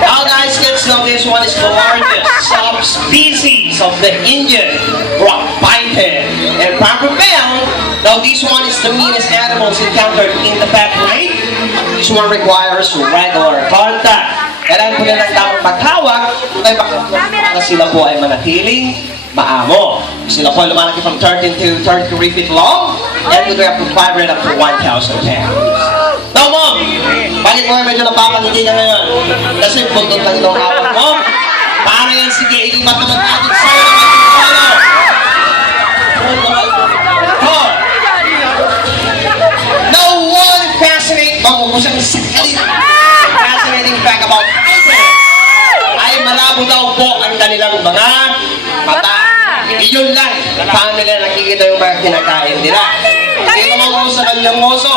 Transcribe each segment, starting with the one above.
Now guys, let's know this one is the largest subspecies of the Indian rock python. And proper bell, now this one is the meanest animals encountered in the pet rate. This one requires regular contact. Kailangan po nilang tamang maghawak ay baka sila po ay manatiling maamo. Sila po ay lumalaki from 13 to 33 feet long and would up to 500 up to 1,000 pounds. Now, Mom, bakit mo medyo napapangiti ka ngayon? Kasi buntot lang itong hawak mo. Para yan, sige, ilipat naman natin sa'yo ng ating solo. Now, one fascinating fact about python ay malabo daw po ang kanilang mga mata. Iyon lang, paano nila nakikita yung mga kinakain nila. Dito mo sa kanyang ngoso.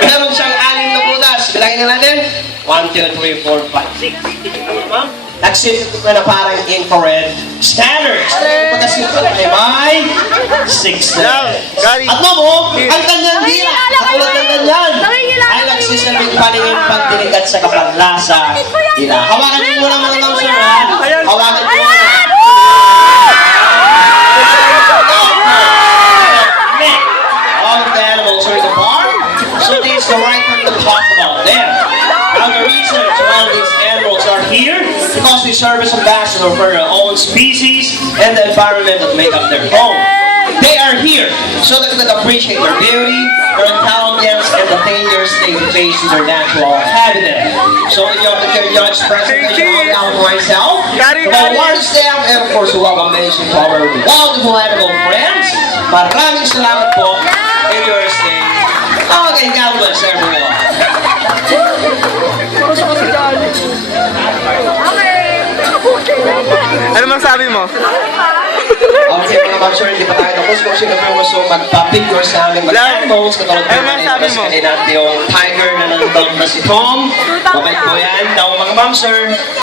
Meron siyang 6 na butas. Bilangin na natin. 1, 2, 3, 4, 5, 6. Nagsisit ko na parang infrared standards. Pagkasit ko ay may 6 na. At mo, ang kanyang dila, katulad ng ganyan, ay nagsisilbing paningin pagdilikat sa kapanlasa nila. Hawakan niyo muna mga ma'am sir. Hawakan niyo muna. So this is the right time to talk about them. Now the reason why these animals are here because we serve as ambassador for their own species and the environment that make up their home. They are here so that we can appreciate their beauty, their intelligence, and the dangers they face in their natural habitat. So in your presentation on behalf of myself, the one staff, and of course welcome mention to our wonderful animal friends. Maraming salamat po in your stay. Okay, God bless everyone. Ano mang sabi mo? Okay, mga ma'am, sure, hindi pa tayo tapos. Kung sino po gusto magpa-picture sa aming mga animals, katulad po natin yung tiger na nandang na si Tom. Mabait po yan. Daw mga ma'am, sir.